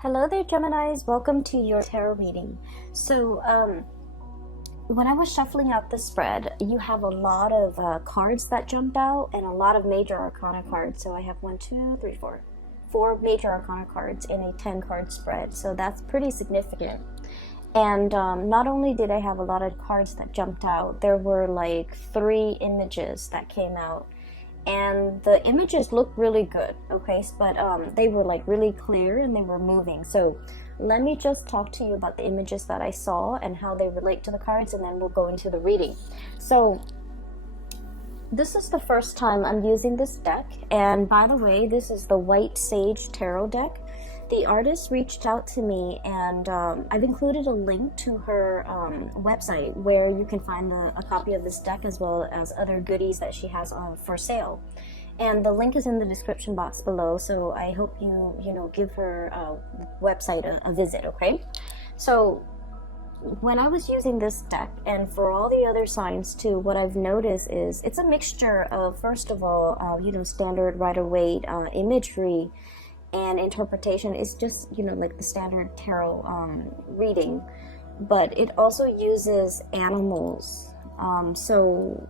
Hello there, Geminis. Welcome to your tarot reading. So, when I was shuffling out the spread, you have a lot of cards that jumped out and a lot of major arcana cards. So I have four major arcana cards in a 10-card spread. So that's pretty significant. And not only did I have a lot of cards that jumped out, there were like 3 images that came out. And the images looked really good, okay, but they were like really clear and they were moving. So let me just talk to you about the images that I saw and how they relate to the cards, and then we'll go into the reading. So this is the first time I'm using this deck, and by the way, this is the White Sage Tarot deck. The artist reached out to me, and I've included a link to her website where you can find a copy of this deck as well as other goodies that she has for sale. And the link is in the description box below, so I hope you give her website a visit, okay? So when I was using this deck, and for all the other signs too, what I've noticed is it's a mixture of, first of all, standard Rider-Waite imagery and interpretation. Is just like the standard tarot reading, but it also uses animals, so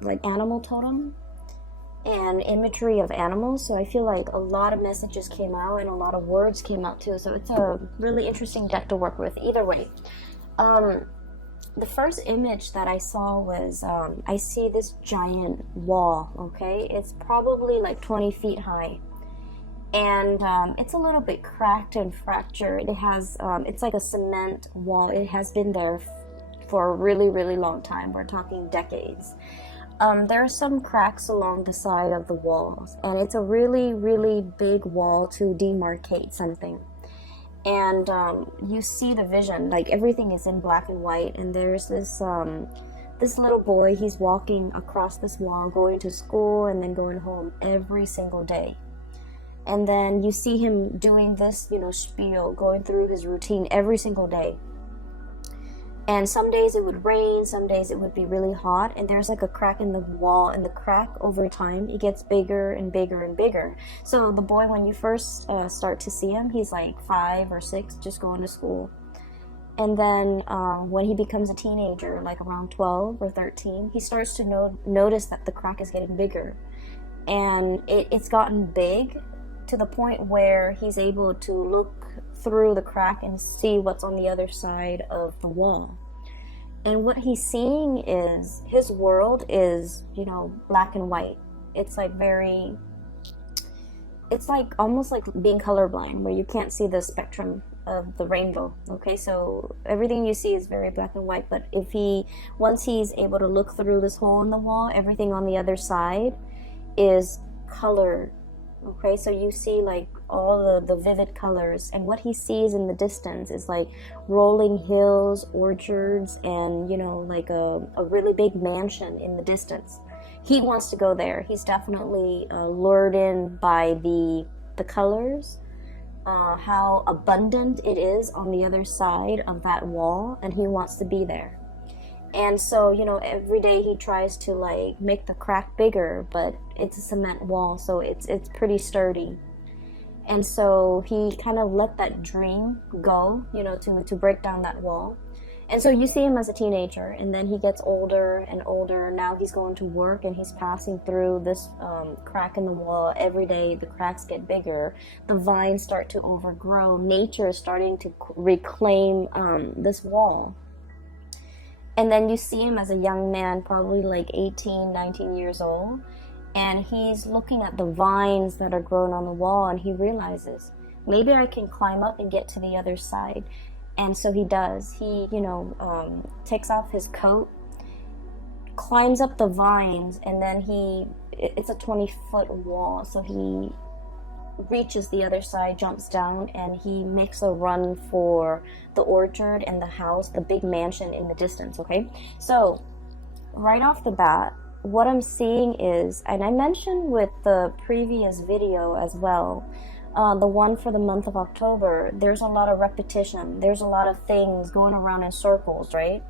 like animal totem and imagery of animals. So I feel like a lot of messages came out and a lot of words came out too, so it's a really interesting deck to work with either way. The first image that I saw was I see this giant wall, okay? It's probably like 20 feet high, and it's a little bit cracked and fractured. It has it's like a cement wall. It has been there for a really, really long time. We're talking decades. There are some cracks along the side of the walls, and it's a really, really big wall to demarcate something. And you see the vision, like everything is in black and white, and there's this little boy. He's walking across this wall, going to school and then going home every single day. And then you see him doing this, spiel, going through his routine every single day. And some days it would rain, some days it would be really hot, and there's like a crack in the wall, and the crack over time, it gets bigger and bigger and bigger. So the boy, when you first start to see him, he's like 5 or 6, just going to school. And then when he becomes a teenager, like around 12 or 13, he starts to notice that the crack is getting bigger. And it's gotten big to the point where he's able to look through the crack and see what's on the other side of the wall. And what he's seeing is his world is, black and white. It's like almost like being colorblind, where you can't see the spectrum of the rainbow. Okay, so everything you see is very black and white, but once he's able to look through this hole in the wall, everything on the other side is colored. Okay, so you see like all the vivid colors, and what he sees in the distance is like rolling hills, orchards, and like a really big mansion in the distance. He wants to go there. He's definitely lured in by the colors, how abundant it is on the other side of that wall, and he wants to be there. And so, every day he tries to like make the crack bigger, but it's a cement wall, so it's pretty sturdy. And so he kind of let that dream go, to break down that wall. And so you see him as a teenager, and then he gets older and older. Now he's going to work, and he's passing through this crack in the wall every day. The cracks get bigger. The vines start to overgrow. Nature is starting to reclaim this wall. And then you see him as a young man, probably like 18, 19 years old. And he's looking at the vines that are growing on the wall, and he realizes, maybe I can climb up and get to the other side. And so he does. He, takes off his coat, climbs up the vines, and then it's a 20-foot wall. So he reaches the other side, jumps down, and he makes a run for the orchard and the house, the big mansion in the distance, okay? So right off the bat, what I'm seeing is, and I mentioned with the previous video as well, the one for the month of October, there's a lot of repetition. There's a lot of things going around in circles, right?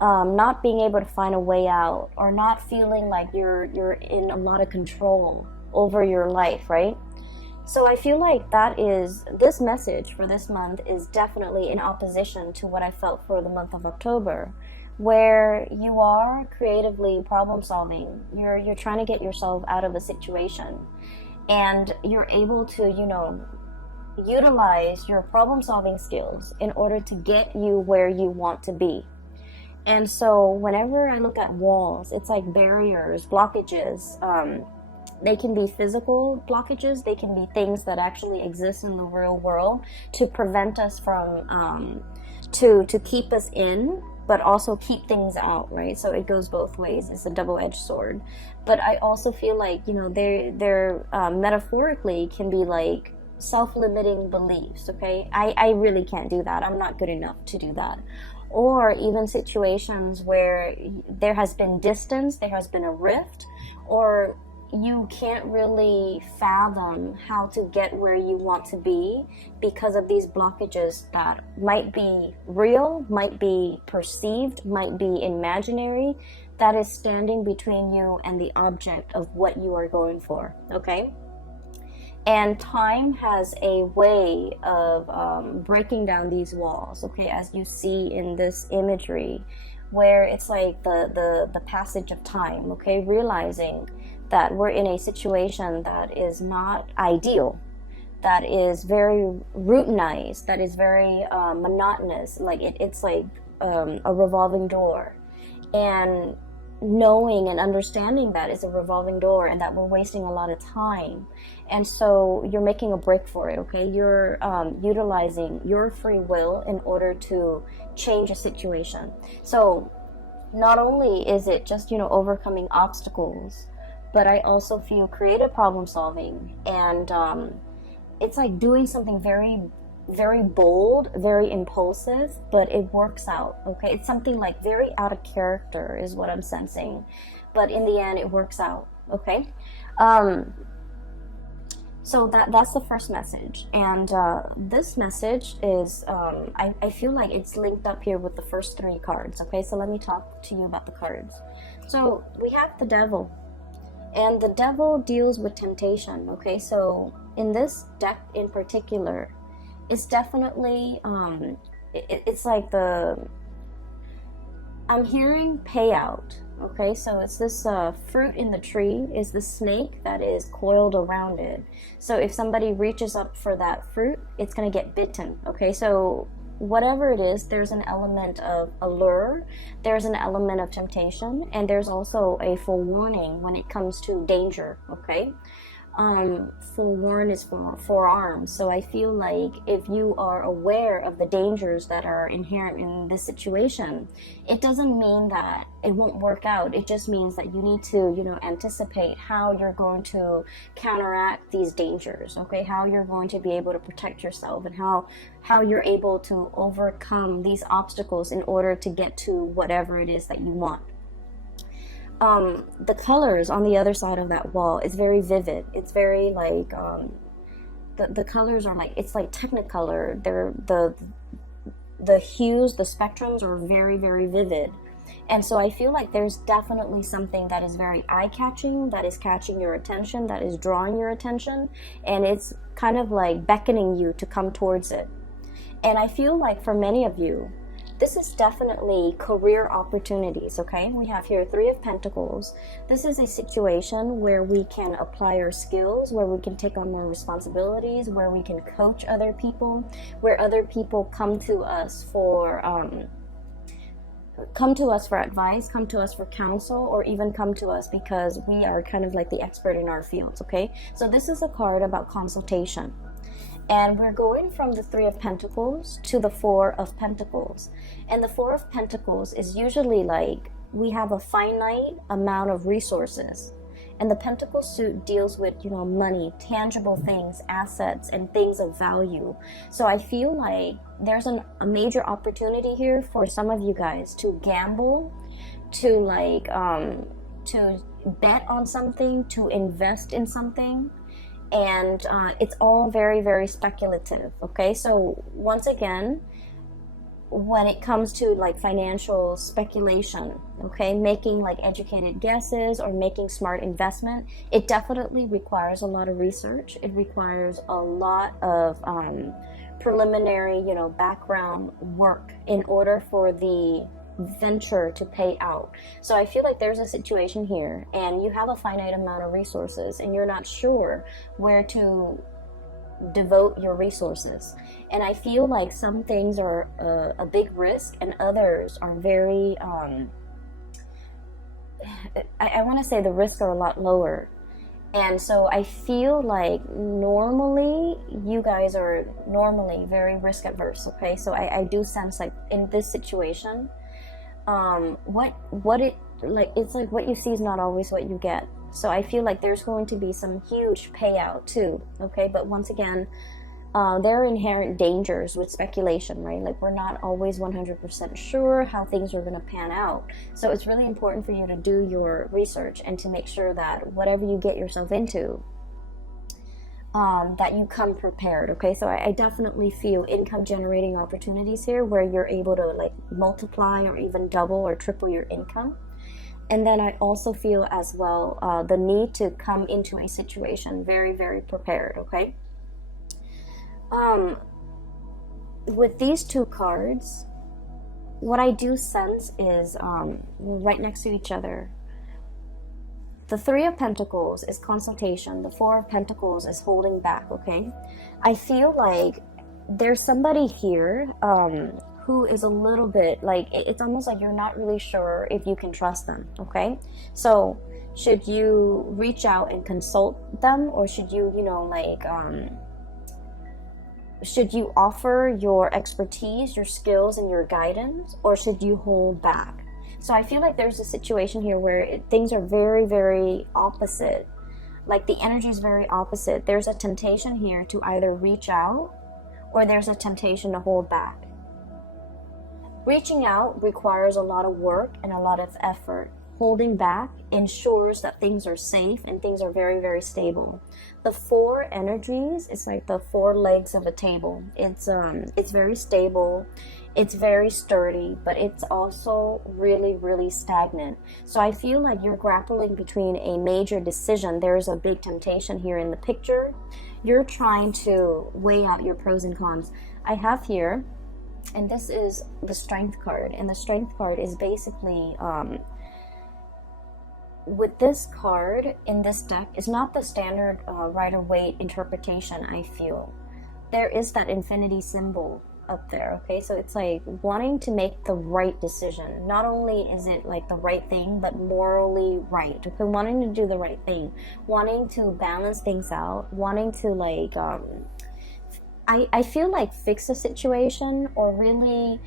Not being able to find a way out, or not feeling like you're in a lot of control over your life, right? So I feel like this message for this month is definitely in opposition to what I felt for the month of October, where you are creatively problem solving. You're trying to get yourself out of a situation, and you're able to, utilize your problem solving skills in order to get you where you want to be. And so whenever I look at walls, it's like barriers, blockages. They can be physical blockages. They can be things that actually exist in the real world to prevent us from, to keep us in, but also keep things out, right? So it goes both ways. It's a double-edged sword. But I also feel like, they're metaphorically can be like self-limiting beliefs, okay? I really can't do that. I'm not good enough to do that. Or even situations where there has been distance, there has been a rift, or you can't really fathom how to get where you want to be because of these blockages that might be real, might be perceived, might be imaginary, that is standing between you and the object of what you are going for, okay? And time has a way of breaking down these walls, okay, as you see in this imagery, where it's like the passage of time, okay, realizing that we're in a situation that is not ideal, that is very routinized, that is very monotonous, like it's like a revolving door. And knowing and understanding that it's a revolving door and that we're wasting a lot of time. And so you're making a break for it, okay? You're utilizing your free will in order to change a situation. So not only is it just, overcoming obstacles, but I also feel creative problem solving. And it's like doing something very, very bold, very impulsive, but it works out, okay? It's something like very out of character is what I'm sensing. But in the end, it works out, okay? So that's the first message. And this message is, I feel like it's linked up here with the first three cards, okay? So let me talk to you about the cards. So we have the Devil. And the Devil deals with temptation, okay? So in this deck in particular, it's definitely, it's like I'm hearing payout, okay? So it's this fruit in the tree is the snake that is coiled around it. So if somebody reaches up for that fruit, it's going to get bitten, okay? So whatever it is, there's an element of allure, there's an element of temptation, and there's also a forewarning when it comes to danger, okay? Forewarn is forearmed. So I feel like if you are aware of the dangers that are inherent in this situation, it doesn't mean that it won't work out. It just means that you need to, anticipate how you're going to counteract these dangers, okay? How you're going to be able to protect yourself and how you're able to overcome these obstacles in order to get to whatever it is that you want. The colors on the other side of that wall is very vivid. It's very like the colors are like, it's like Technicolor. They're the hues, the spectrums are very, very vivid. And so I feel like there's definitely something that is very eye-catching, that is catching your attention, that is drawing your attention, and it's kind of like beckoning you to come towards it. And I feel like for many of you, this is definitely career opportunities, okay? We have here Three of Pentacles. This is a situation where we can apply our skills, where we can take on more responsibilities, where we can coach other people, where other people come to us for advice, come to us for counsel, or even come to us because we are kind of like the expert in our fields, okay? So this is a card about consultation. And we're going from the Three of Pentacles to the Four of Pentacles. And the Four of Pentacles is usually like we have a finite amount of resources. And the Pentacle suit deals with, money, tangible things, assets, and things of value. So I feel like there's a major opportunity here for some of you guys to gamble, to to bet on something, to invest in something. And it's all very, very speculative, okay? So once again, when it comes to like financial speculation, okay, making like educated guesses or making smart investment, it definitely requires a lot of research. It requires a lot of preliminary, you know, background work in order for the venture to pay out. So I feel like there's a situation here and you have a finite amount of resources and you're not sure where to devote your resources. And I feel like some things are a big risk and others are very I want to say the risks are a lot lower. And so I feel like normally you guys are normally very risk adverse, okay? So I do sense like in this situation, what it like, it's like what you see is not always what you get. So I feel like there's going to be some huge payout too, okay? But once again, there are inherent dangers with speculation, right? Like we're not always 100% sure how things are going to pan out. So it's really important for you to do your research and to make sure that whatever you get yourself into, that you come prepared, okay? So I definitely feel income generating opportunities here where you're able to like multiply or even double or triple your income. And then I also feel as well the need to come into a situation very, very prepared, okay? With these two cards, what I do sense is right next to each other. The Three of Pentacles is consultation. The Four of Pentacles is holding back, okay? I feel like there's somebody here who is a little bit like, it's almost like you're not really sure if you can trust them, okay? So should you reach out and consult them, or should you, you know, like, should you offer your expertise, your skills, and your guidance, or should you hold back? So I feel like there's a situation here where things are very, very opposite. Like the energy is very opposite. There's a temptation here to either reach out, or there's a temptation to hold back. Reaching out requires a lot of work and a lot of effort. Holding back ensures that things are safe and things are very, very stable. The four energies, it's like the four legs of a table. It's very stable, it's very sturdy, but it's also really, really stagnant. So I feel like you're grappling between a major decision. There's a big temptation here in the picture. You're trying to weigh out your pros and cons. I have here, and this is the Strength card, and the Strength card is basically with this card in this deck is not the standard Rider-Waite interpretation. I feel there is that infinity symbol up there, okay? So it's like wanting to make the right decision. Not only is it like the right thing, but morally right, okay? Wanting to do the right thing, wanting to balance things out, wanting to like I feel like fix a situation or really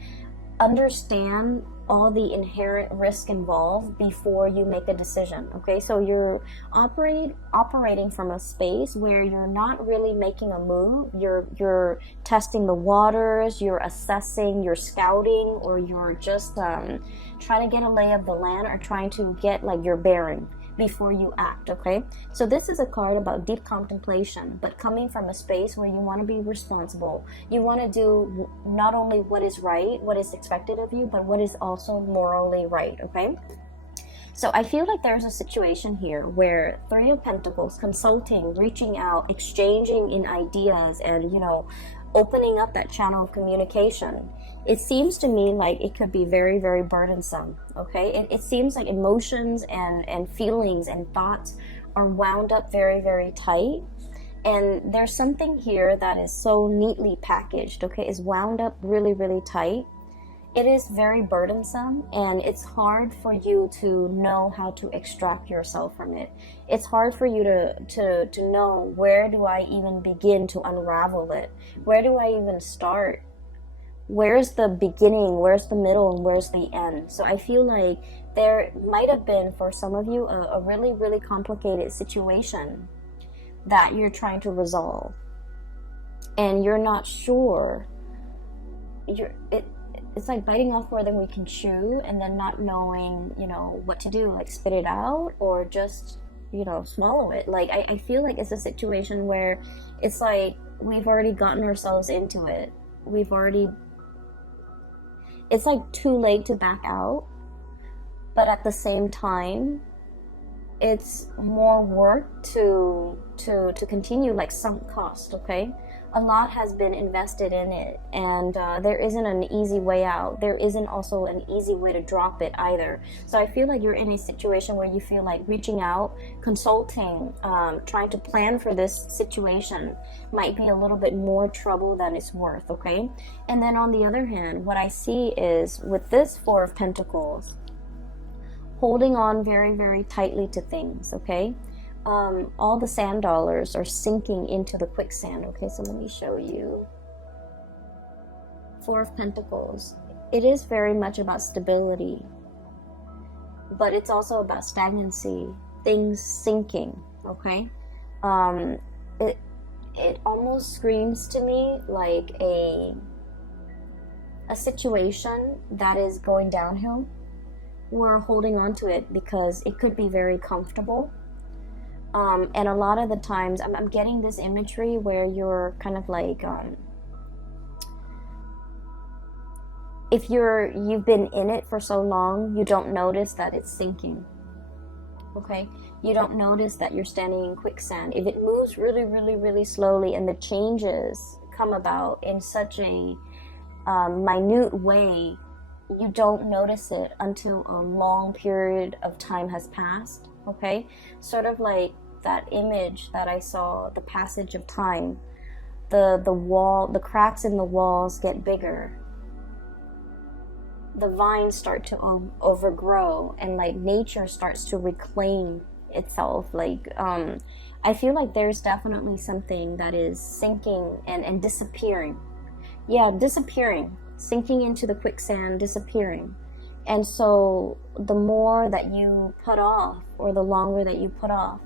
understand all the inherent risk involved before you make a decision, okay? So you're operating from a space where you're not really making a move. You're testing the waters, you're assessing, you're scouting, or you're just trying to get a lay of the land, or trying to get like your bearing before you act, okay? So this is a card about deep contemplation, but coming from a space where you want to be responsible. You want to do not only what is right, what is expected of you, but what is also morally right, okay? So I feel like there's a situation here where Three of Pentacles, consulting, reaching out, exchanging in ideas, and, you know, opening up that channel of communication. It seems to me like it could be very, very burdensome, okay? It seems like emotions and feelings and thoughts are wound up very, very tight. And there's something here that is so neatly packaged, okay? Is wound up really, really tight. It is very burdensome, and it's hard for you to know how to extract yourself from it. It's hard for you to know, where do I even begin to unravel it? Where do I even start? Where's the beginning, where's the middle, and where's the end? So I feel like there might have been, for some of you, a really, really complicated situation that you're trying to resolve. And you're not sure. It's like biting off more than we can chew, and then not knowing, you know, what to do, like spit it out or just, you know, swallow it. Like, I feel like it's a situation where it's like we've already gotten ourselves into it. We've already it's like too late to back out, but at the same time, it's more work to continue, like sunk cost. Okay, a lot has been invested in it, and there isn't an easy way out. There isn't also an easy way to drop it either. So I feel like you're in a situation where you feel like reaching out, consulting, trying to plan for this situation might be a little bit more trouble than it's worth. Okay, and then on the other hand, what I see is with this Four of Pentacles, holding on very, very tightly to things. Okay, all the sand dollars are sinking into the quicksand. Okay, so let me show you. Four of Pentacles. It is very much about stability, but it's also about stagnancy, things sinking. Okay, it almost screams to me like a situation that is going downhill. We're holding on to it because it could be very comfortable. And a lot of the times I'm getting this imagery where you're kind of like, if you've been in it for so long, you don't notice that it's sinking. Okay, you don't notice that you're standing in quicksand. If it moves really, really, really slowly and the changes come about in such a minute way, you don't notice it until a long period of time has passed. Okay, sort of like that image that I saw, the passage of time. The cracks in the walls get bigger. The vines start to overgrow, and like nature starts to reclaim itself. Like I feel like there's definitely something that is sinking and disappearing. Yeah, disappearing, sinking into the quicksand, disappearing. And so the more that you put off, or the longer that you put off,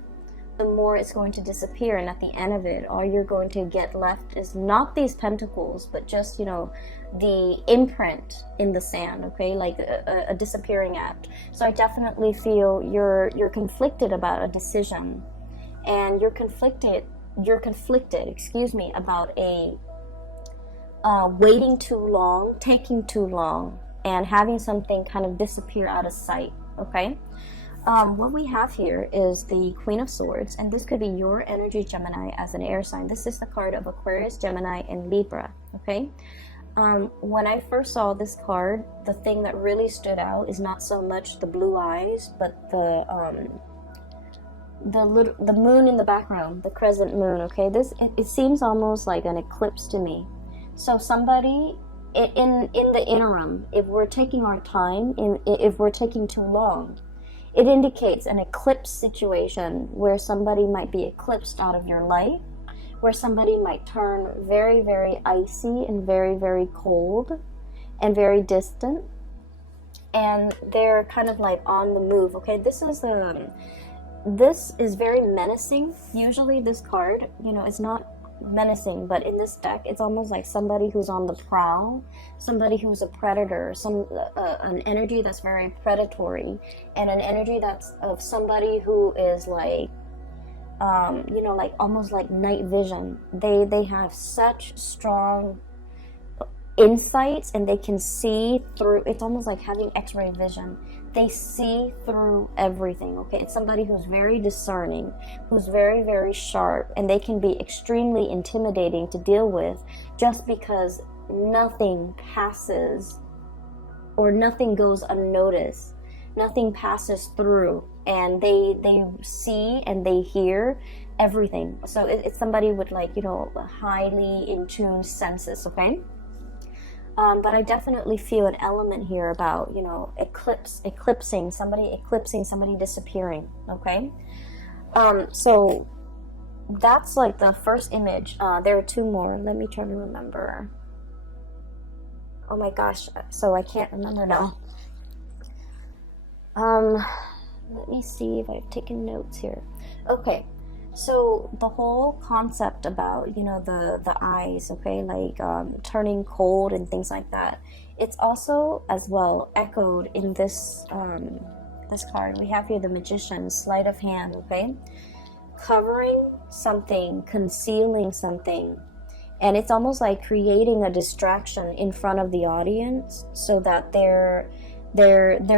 the more it's going to disappear. And at the end of it, all you're going to get left is not these pentacles, but just, you know, the imprint in the sand. Okay, like a disappearing act. So I definitely feel you're conflicted about a decision, and you're conflicted excuse me, about a waiting too long, taking too long, and having something kind of disappear out of sight. Okay, what we have here is the Queen of Swords, and this could be your energy, Gemini, as an air sign. This is the card of Aquarius, Gemini, and Libra. Okay, when I first saw this card, the thing that really stood out is not so much the blue eyes, but the moon in the background, the crescent moon. Okay, it seems almost like an eclipse to me. So somebody in the interim, if we're taking our time, if we're taking too long, it indicates an eclipse situation where somebody might be eclipsed out of your life, where somebody might turn very, very icy and very, very cold and very distant, and they're kind of like on the move. Okay, this is very menacing. Usually this card, you know, it's not menacing, but in this deck it's almost like somebody who's on the prowl, somebody who's a predator, an energy that's very predatory, and an energy that's of somebody who is like you know, like almost like night vision. They have such strong insights, and they can see through. It's almost like having x-ray vision. They see through everything. Okay, it's somebody who's very discerning, who's very, very sharp, and they can be extremely intimidating to deal with, just because nothing passes or nothing goes unnoticed. Nothing passes through, and they see and they hear everything. So it's somebody with, like, you know, highly in tune senses. Okay. But I definitely feel an element here about, you know, eclipsing somebody, disappearing. Okay, so that's like the first image. There are two more. Let me try to remember. Oh my gosh, so I can't remember now. Let me see if I've taken notes here. Okay. So the whole concept about, you know, the eyes, okay, like turning cold and things like that, it's also as well echoed in this this card. We have here the Magician, sleight of hand. Okay, covering something, concealing something, And it's almost like creating a distraction in front of the audience so that they're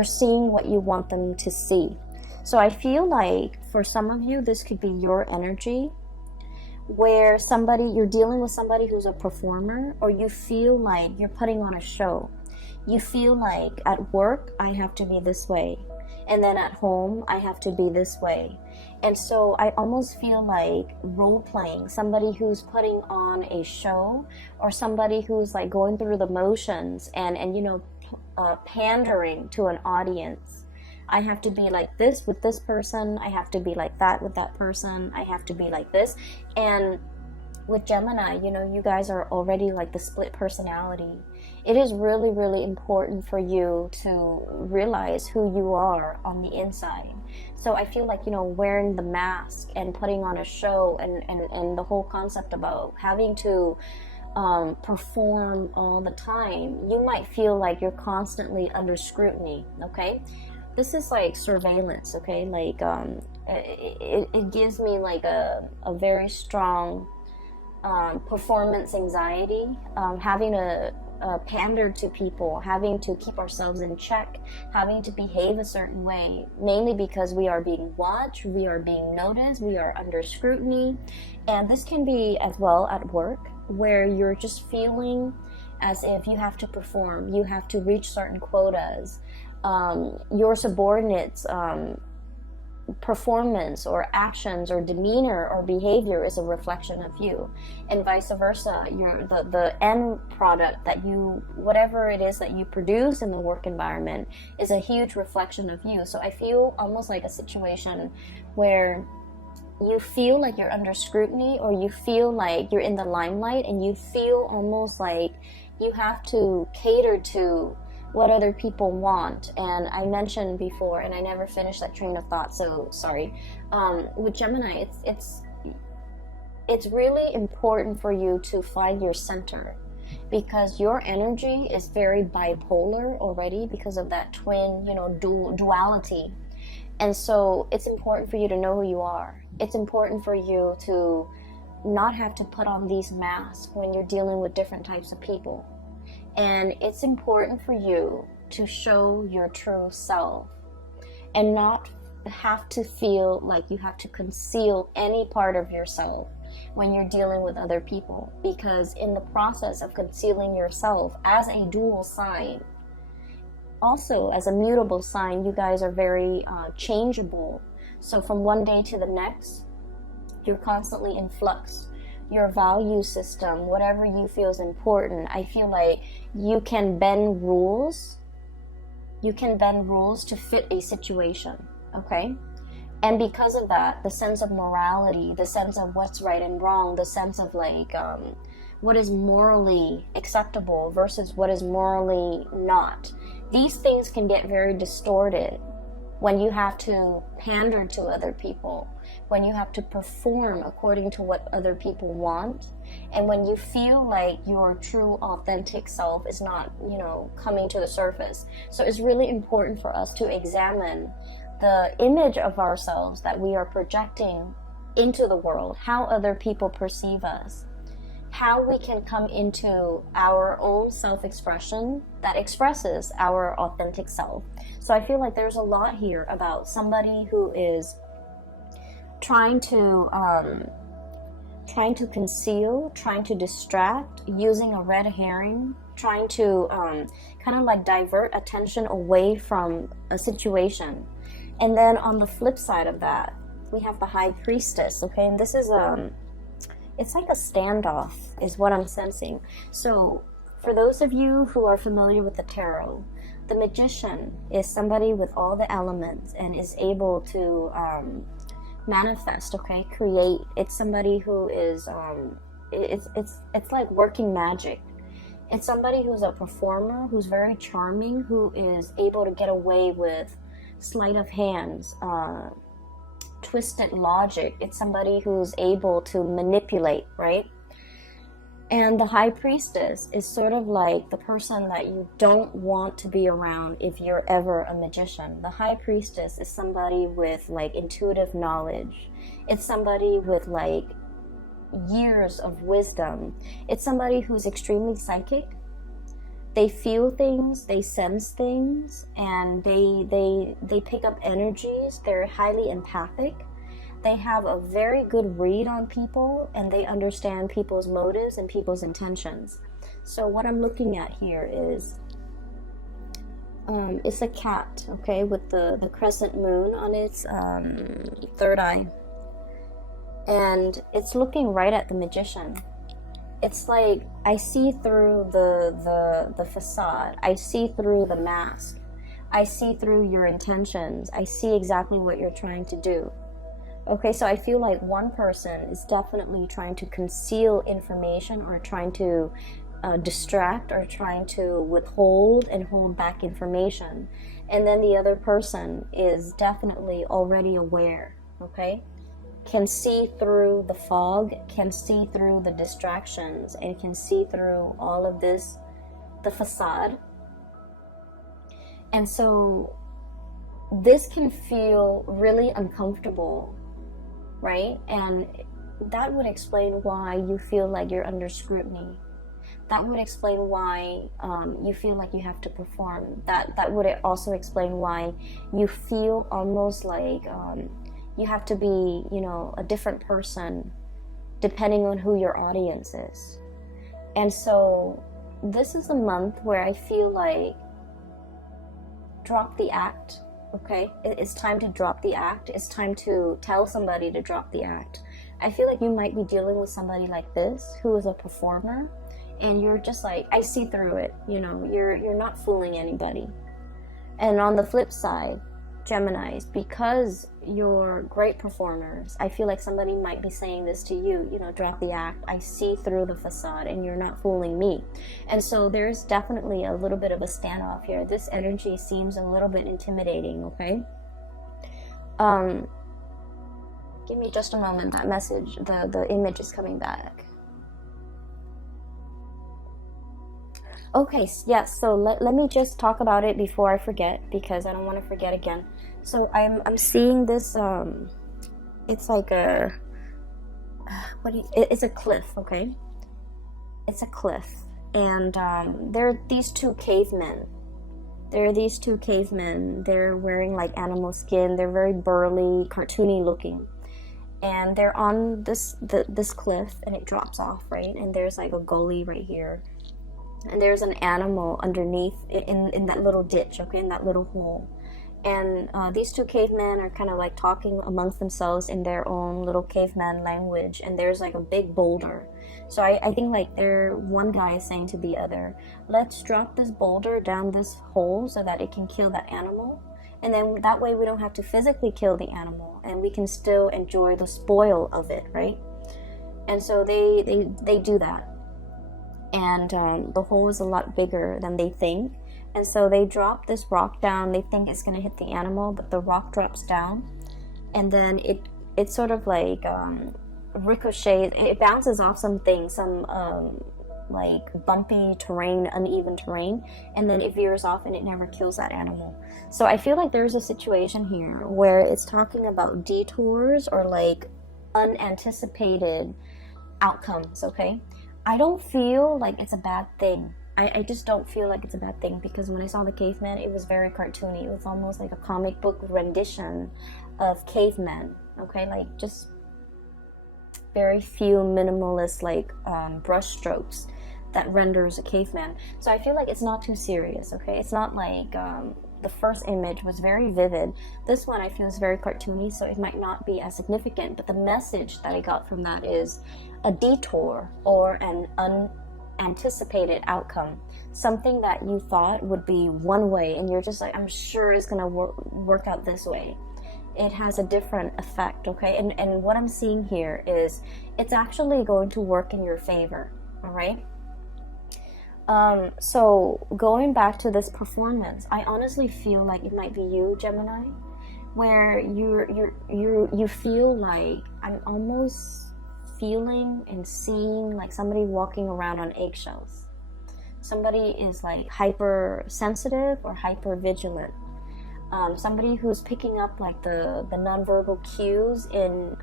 seeing what you want them to see. So I feel like for some of you, this could be your energy, where you're dealing with somebody who's a performer, or you feel like you're putting on a show. You feel like at work, I have to be this way. And then at home, I have to be this way. And so I almost feel like role playing, somebody who's putting on a show, or somebody who's like going through the motions and pandering to an audience. I have to be like this with this person. I have to be like that with that person. I have to be like this. And with Gemini, you guys are already like the split personality. It is really, really important for you to realize who you are on the inside. So I feel like, wearing the mask and putting on a show and the whole concept about having to perform all the time, you might feel like you're constantly under scrutiny, okay? This is like surveillance, okay? Like, it gives me like a very strong performance anxiety, having to pander to people, having to keep ourselves in check, having to behave a certain way, mainly because we are being watched, we are being noticed, we are under scrutiny. And this can be as well at work, where you're just feeling as if you have to perform, you have to reach certain quotas. Your subordinates' performance or actions or demeanor or behavior is a reflection of you, and vice versa. The end product that whatever it is that you produce in the work environment is a huge reflection of you. So I feel almost like a situation where you feel like you're under scrutiny, or you feel like you're in the limelight, and you feel almost like you have to cater to what other people want. And I mentioned before, and I never finished that train of thought, so sorry. With Gemini, it's really important for you to find your center, because your energy is very bipolar already because of that twin, duality. And so it's important for you to know who you are. It's important for you to not have to put on these masks when you're dealing with different types of people. And it's important for you to show your true self and not have to feel like you have to conceal any part of yourself when you're dealing with other people. Because in the process of concealing yourself as a dual sign, also as a mutable sign, you guys are very changeable. So from one day to the next, you're constantly in flux. Your value system, whatever you feel is important, I feel like you can bend rules. You can bend rules to fit a situation, okay? And because of that, the sense of morality, the sense of what's right and wrong, the sense of like what is morally acceptable versus what is morally not, these things can get very distorted when you have to pander to other people, when you have to perform according to what other people want, and when you feel like your true authentic self is not, coming to the surface. So it's really important for us to examine the image of ourselves that we are projecting into the world, how other people perceive us, how we can come into our own self-expression that expresses our authentic self. So I feel like there's a lot here about somebody who is trying to conceal, trying to distract, using a red herring, trying to kind of like divert attention away from a situation. And then on the flip side of that, we have the High Priestess, okay? And this is it's like a standoff is what I'm sensing. So for those of you who are familiar with the tarot, the Magician is somebody with all the elements and is able to manifest, okay, create. It's somebody who is it's like working magic. It's somebody who's a performer, who's very charming, who is able to get away with sleight of hands, twisted logic. It's somebody who's able to manipulate, right? And the High Priestess is sort of like the person that you don't want to be around if you're ever a magician. The High Priestess is somebody with like intuitive knowledge. It's somebody with like years of wisdom. It's somebody who's extremely psychic. They feel things, they sense things, and they pick up energies. They're highly empathic. They have a very good read on people, and they understand people's motives and people's intentions. So what I'm looking at here is it's a cat, okay, with the crescent moon on its third eye, and it's looking right at the magician. It's like I see through the facade. I see through the mask. I see through your intentions. I see exactly what you're trying to do. Okay, so I feel like one person is definitely trying to conceal information, or trying to distract, or trying to withhold and hold back information. And then the other person is definitely already aware, okay? Can see through the fog, can see through the distractions, and can see through all of this, the facade. And so this can feel really uncomfortable, right? And that would explain why you feel like you're under scrutiny. That would explain why you feel like you have to perform. That would also explain why you feel almost like you have to be, you know, a different person depending on who your audience is. And so this is a month where I feel like drop the act, okay? It's time to drop the act. It's time to tell somebody to drop the act. I feel like you might be dealing with somebody like this who is a performer, and you're just like, I see through it, you know, you're not fooling anybody. And on the flip side, Geminis, because you're great performers, I feel like somebody might be saying this to you, you know, drop the act. I see through the facade and you're not fooling me. And so there's definitely a little bit of a standoff here. This energy seems a little bit intimidating, okay? Give me just a moment. That message, the image is coming back. Okay, yes, so let me just talk about it before I forget, because I don't want to forget again. So I'm seeing this, it's like a, it's a cliff, okay? It's a cliff, and there are these two cavemen. They're wearing like animal skin. They're very burly, cartoony looking. And they're on this cliff, and it drops off, right? And there's like a gully right here. And there's an animal underneath in that little ditch, okay, in that little hole. And these two cavemen are kind of like talking amongst themselves in their own little caveman language. And there's like a big boulder. So I think like one guy is saying to the other, let's drop this boulder down this hole so that it can kill that animal. And then that way we don't have to physically kill the animal, and we can still enjoy the spoil of it, right? And so they do that. And the hole is a lot bigger than they think. And so they drop this rock down. They think it's going to hit the animal, but the rock drops down. And then it sort of like ricochets, and it bounces off something, some like bumpy terrain, uneven terrain. And then it veers off, and it never kills that animal. So I feel like there's a situation here where it's talking about detours or like unanticipated outcomes, okay? I don't feel like it's a bad thing. I just don't feel like it's a bad thing, because when I saw the caveman, it was very cartoony. It was almost like a comic book rendition of cavemen, okay? Like just very few minimalist like brush strokes that renders a caveman. So I feel like it's not too serious, okay? It's not like the first image was very vivid. This one I feel is very cartoony, so it might not be as significant, but the message that I got from that is a detour or an unanticipated outcome. Something that you thought would be one way, and you're just like, I'm sure it's gonna work out this way. It has a different effect, okay? And what I'm seeing here is it's actually going to work in your favor, all right? So going back to this performance, I honestly feel like it might be you, Gemini, where you feel like I'm almost feeling and seeing like somebody walking around on eggshells. Somebody is like hypersensitive or hyper vigilant. Somebody who's picking up like the nonverbal cues in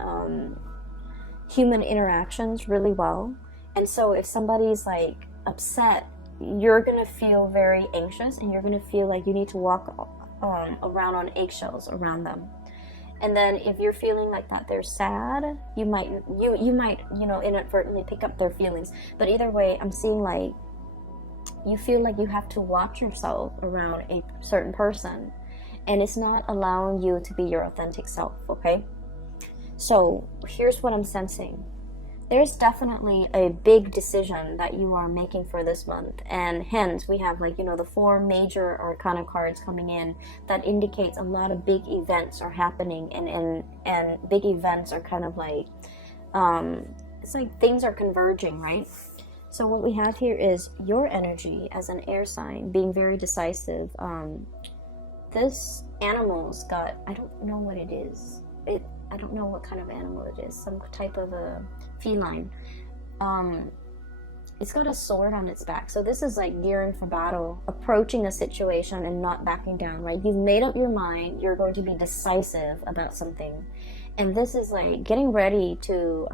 human interactions really well. And so if somebody's like upset, you're gonna feel very anxious, and you're gonna feel like you need to walk around on eggshells around them. And then if you're feeling like that they're sad, you might inadvertently pick up their feelings. But either way, I'm seeing like you feel like you have to watch yourself around a certain person, and it's not allowing you to be your authentic self. Okay, so here's what I'm sensing. There's definitely a big decision that you are making for this month, and hence we have like, the 4 major arcana cards coming in that indicates a lot of big events are happening, and big events are kind of like, it's like things are converging, right? So what we have here is your energy as an air sign being very decisive. This animal's got, I don't know what it is. I don't know what kind of animal it is. Some type of a feline. It's got a sword on its back. So this is like gearing for battle, approaching a situation and not backing down, right? You've made up your mind. You're going to be decisive about something. And this is like getting ready to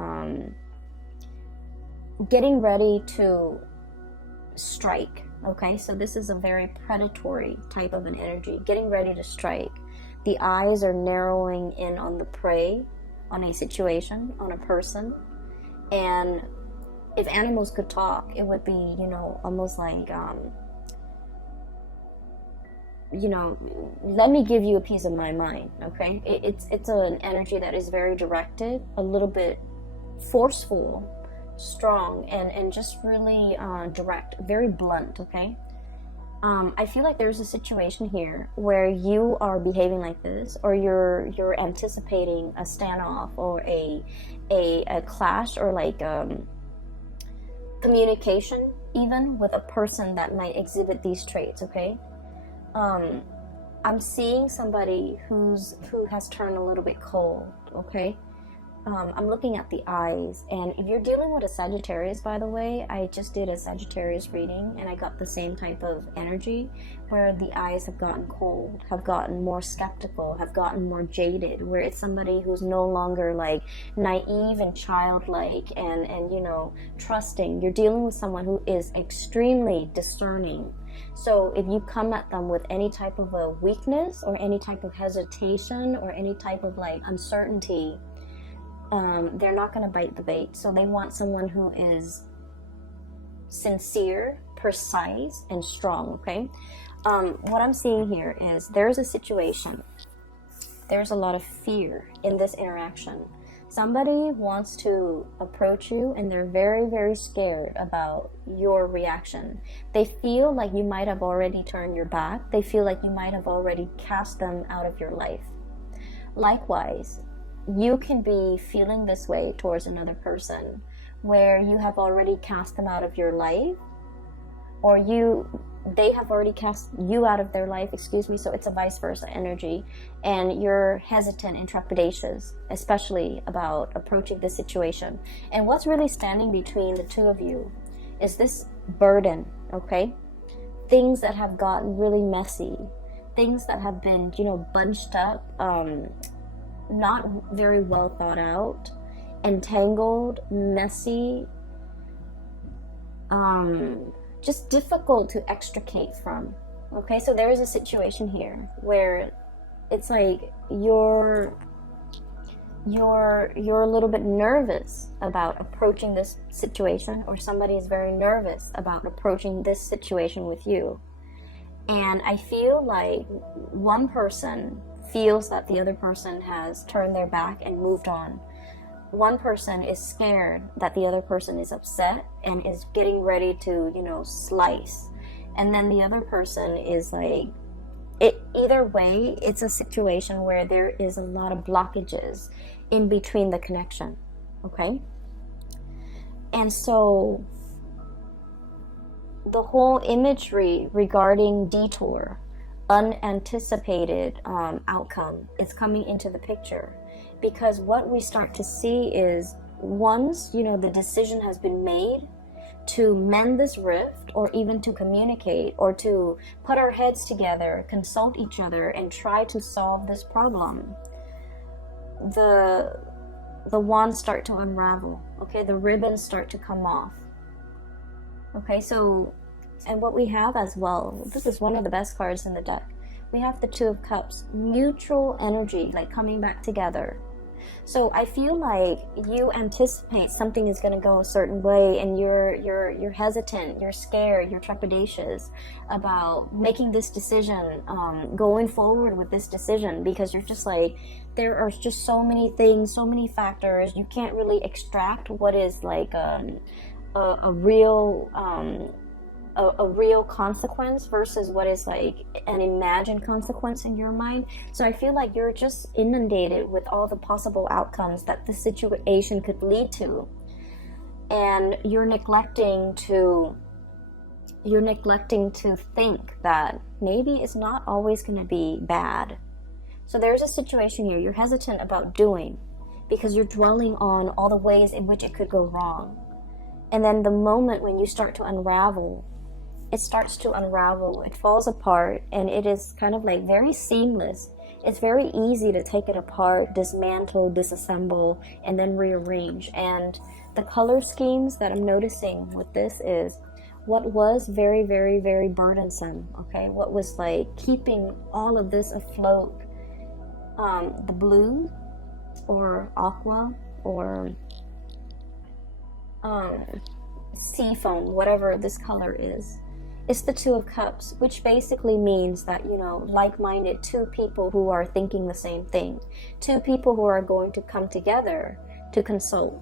strike. Okay, so this is a very predatory type of an energy. Getting ready to strike. The eyes are narrowing in on the prey, on a situation, on a person. And if animals could talk, it would be, almost like, let me give you a piece of my mind, okay? It's an energy that is very directed, a little bit forceful, strong, and just really direct, very blunt, okay? I feel like there's a situation here where you are behaving like this, or you're anticipating a standoff or a clash, or like communication even with a person that might exhibit these traits. Okay, I'm seeing somebody who has turned a little bit cold. Okay. I'm looking at the eyes, and if you're dealing with a Sagittarius, by the way, I just did a Sagittarius reading, and I got the same type of energy, where the eyes have gotten cold, have gotten more skeptical, have gotten more jaded, where it's somebody who's no longer like naive and childlike and trusting. You're dealing with someone who is extremely discerning. So if you come at them with any type of a weakness, or any type of hesitation, or any type of like uncertainty, they're not going to bite the bait. So they want someone who is sincere, precise, and strong. Okay, what I'm seeing here is there's a situation, there's a lot of fear in this interaction. Somebody wants to approach you, and they're very, very scared about your reaction. They feel like you might have already turned your back. They feel like you might have already cast them out of your life. Likewise, you can be feeling this way towards another person, where you have already cast them out of your life, or they have already cast you out of their life, so it's a vice versa energy, and you're hesitant and trepidatious, especially about approaching this situation. And what's really standing between the two of you is this burden, okay? Things that have gotten really messy, things that have been, bunched up, not very well thought out, entangled, messy, just difficult to extricate from. Okay, so there is a situation here where it's like you're a little bit nervous about approaching this situation, or somebody is very nervous about approaching this situation with you. And I feel like one person feels that the other person has turned their back and moved on. One person is scared that the other person is upset and is getting ready to, slice. And then the other person is like, either way, it's a situation where there is a lot of blockages in between the connection. Okay? And so the whole imagery regarding detour, unanticipated outcome, is coming into the picture, because what we start to see is once the decision has been made to mend this rift, or even to communicate, or to put our heads together, consult each other, and try to solve this problem, the wands start to unravel, okay? The ribbons start to come off. Okay, so, and what we have as well, this is one of the best cards in the deck. We have the Two of Cups, mutual energy, like coming back together. So I feel like you anticipate something is going to go a certain way, and you're hesitant, you're scared, you're trepidatious about making this decision, going forward with this decision, because you're just like, there are just so many things, so many factors. You can't really extract what is like a real consequence versus what is like an imagined consequence in your mind. So I feel like you're just inundated with all the possible outcomes that this situation could lead to, and you're neglecting to think that maybe it's not always going to be bad. So there's a situation here you're hesitant about doing because you're dwelling on all the ways in which it could go wrong. And then the moment when you start to unravel, it starts to unravel, it falls apart, and it is kind of like very seamless. It's very easy to take it apart, dismantle, disassemble, and then rearrange. And the color schemes that I'm noticing with this is what was very, very, very burdensome, okay? What was like keeping all of this afloat, the blue or aqua or sea foam, whatever this color is. It's the Two of Cups, which basically means that, you know, like-minded, two people who are thinking the same thing, two people who are going to come together to consult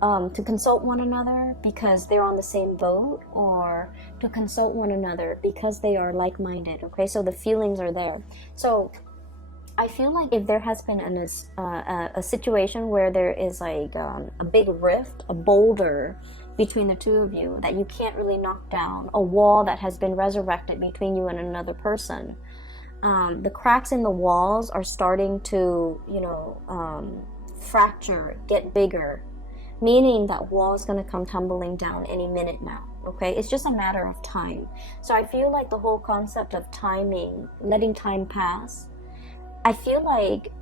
one another because they're on the same boat, or to consult one another because they are like-minded, okay? So the feelings are there. So I feel like if there has been a situation where there is like a big rift, a boulder between the two of you that you can't really knock down, a wall that has been resurrected between you and another person, the cracks in the walls are starting to, you know, fracture, get bigger, meaning that wall is going to come tumbling down any minute now, okay? It's just a matter of time. So I feel like the whole concept of timing, letting time pass, I feel like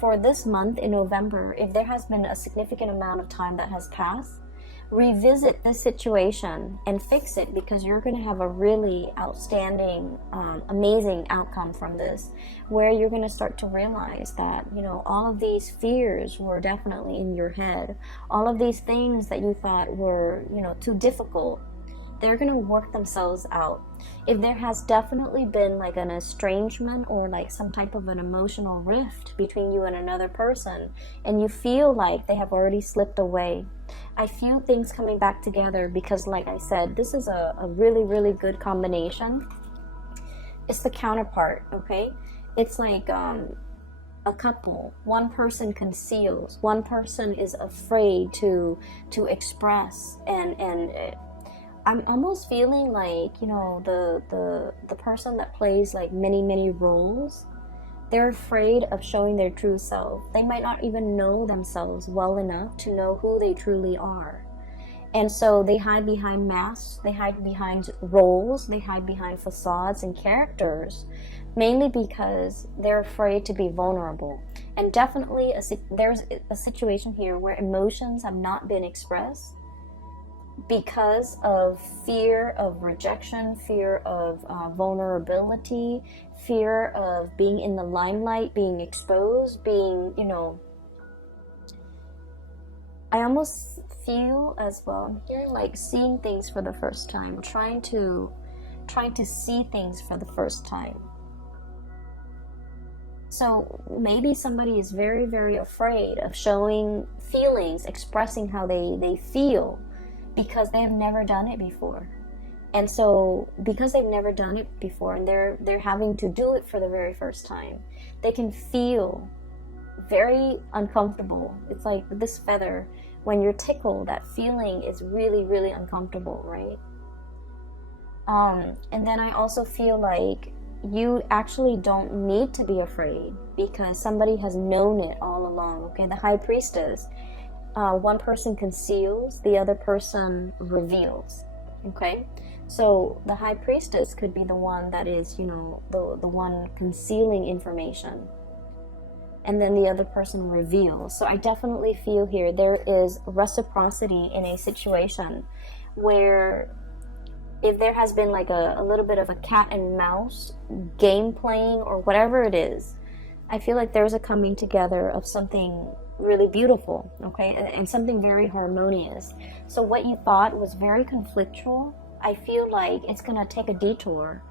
for this month in November, if there has been a significant amount of time that has passed, revisit this situation and fix it, because you're going to have a really outstanding, amazing outcome from this, where you're going to start to realize that, you know, all of these fears were definitely in your head. All of these things that you thought were, you know, too difficult, they're going to work themselves out. If there has definitely been like an estrangement or like some type of an emotional rift between you and another person, and you feel like they have already slipped away, I feel things coming back together, because like I said, this is a really, really good combination. It's the counterpart, okay? It's like a couple. One person conceals, one person is afraid to express, and I'm almost feeling like, you know, the person that plays like many roles, they're afraid of showing their true self. They might not even know themselves well enough to know who they truly are. And so they hide behind masks, they hide behind roles, they hide behind facades and characters, mainly because they're afraid to be vulnerable. And definitely there's a situation here where emotions have not been expressed because of fear of rejection, fear of vulnerability, fear of being in the limelight, being exposed, being, you know, I almost feel as well, you're like seeing things for the first time, trying to see things for the first time. So maybe somebody is very, very afraid of showing feelings, expressing how they feel, because they have never done it before. And so because they've never done it before, and they're having to do it for the very first time, they can feel very uncomfortable. It's like this feather, when you're tickled, that feeling is really, really uncomfortable, right? And then I also feel like you actually don't need to be afraid, because somebody has known it all along, okay? The High Priestess, one person conceals, the other person reveals, okay? So the High Priestess could be the one that is, you know, the one concealing information. and then the other person reveals. So I definitely feel here there is reciprocity in a situation where if there has been like a little bit of a cat and mouse game playing or whatever it is, I feel like there's a coming together of something really beautiful, okay, and something very harmonious. So what you thought was very conflictual, I feel like it's going to take a detour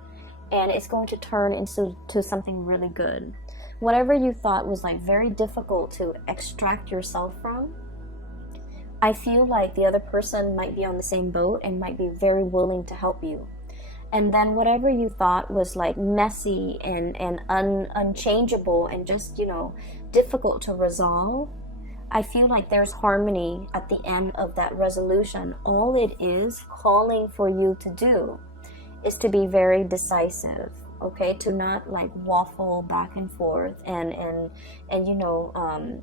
and it's going to turn into something really good. Whatever you thought was like very difficult to extract yourself from, I feel like the other person might be on the same boat and might be very willing to help you. And then whatever you thought was like messy and unchangeable and just, you know, difficult to resolve, I feel like there's harmony at the end of that resolution. All it is calling for you to do is to be very decisive, okay? To not like waffle back and forth and you know,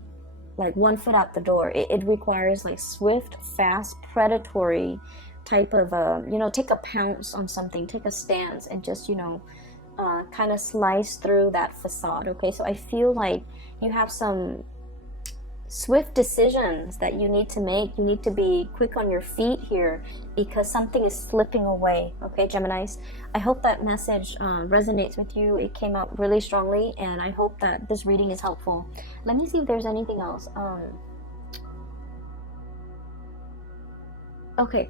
like one foot out the door. It requires like swift, fast, predatory type of, you know, take a pounce on something, take a stance, and just, you know, kind of slice through that facade, okay? So I feel like you have some swift decisions that you need to make. You need to be quick on your feet here because something is slipping away, okay, Geminis? I hope that message resonates with you. It came out really strongly, and I hope that this reading is helpful. Let me see if there's anything else. Okay.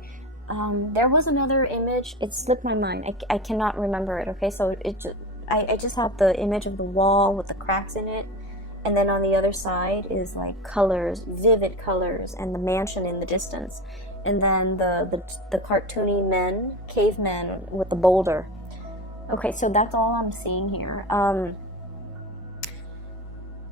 There was another image. It slipped my mind. I cannot remember it, okay? So I just have the image of the wall with the cracks in it. And then on the other side is like colors, vivid colors, and the mansion in the distance. And then the cartoony men, cavemen with the boulder. Okay, so that's all I'm seeing here.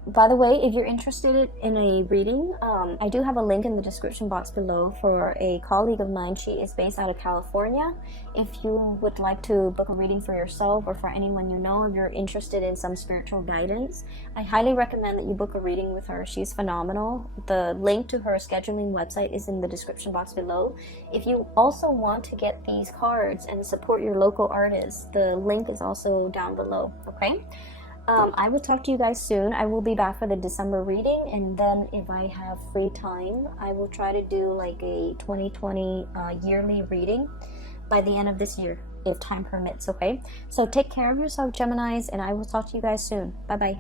By the way, if you're interested in a reading, I do have a link in the description box below for a colleague of mine. She is based out of California. If you would like to book a reading for yourself or for anyone you know, if you're interested in some spiritual guidance, I highly recommend that you book a reading with her. She's phenomenal. The link to her scheduling website is in the description box below. If you also want to get these cards and support your local artists, the link is also down below, okay? I will talk to you guys soon. I will be back for the December reading, and then if I have free time, I will try to do like a 2020 yearly reading by the end of this year, if time permits, okay? So take care of yourself, Geminis, and I will talk to you guys soon. Bye-bye.